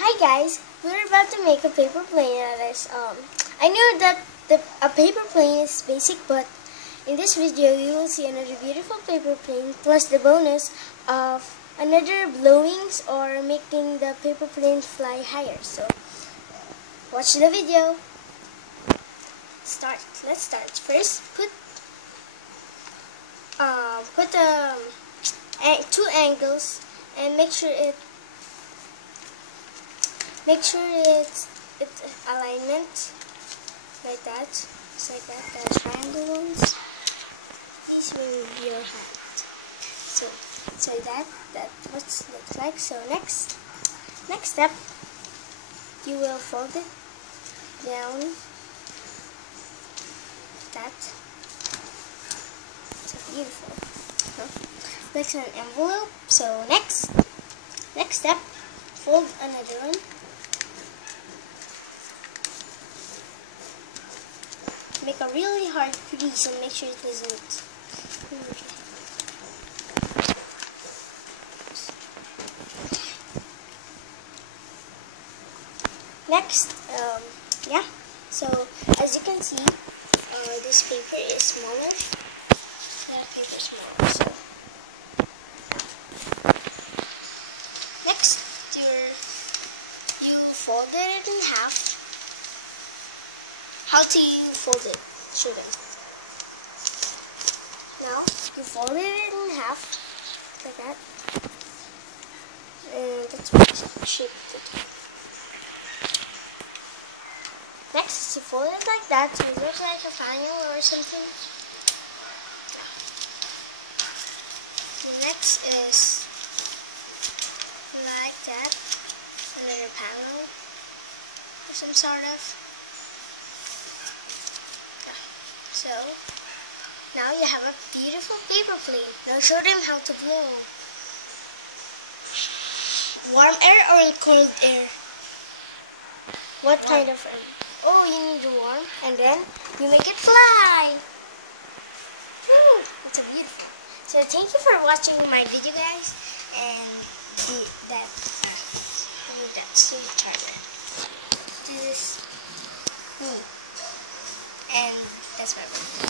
Hi guys, we're about to make a paper plane out of this. I know that a paper plane is basic, but in this video you will see another beautiful paper plane plus the bonus of another blowings or making the paper plane fly higher. So watch the video. Let's start. First, put two angles and make sure it's alignment like that. Just like that. The triangle ones. These will be your hand. So that's what it looks like. So next step, you will fold it down like that. So beautiful. Next an envelope. So next step, fold another one. Make a really hard crease and make sure it doesn't. Next, yeah. So as you can see, this paper is smaller. That paper is smaller. So next, you folded it in half. How do you fold it? Show them. Now you folded it in half like that, and that's what shape it. Next, you fold it like that, so it looks like a panel or something. The next is like that, another panel or some sort of. So now you have a beautiful paper plane. Now show them how to blow. Warm air or cold air? What kind of air? Oh, you need to warm, and then you make it fly. Woo! It's a beautiful. So thank you for watching my video, guys, and that's the charger. This is me, and that's my brother.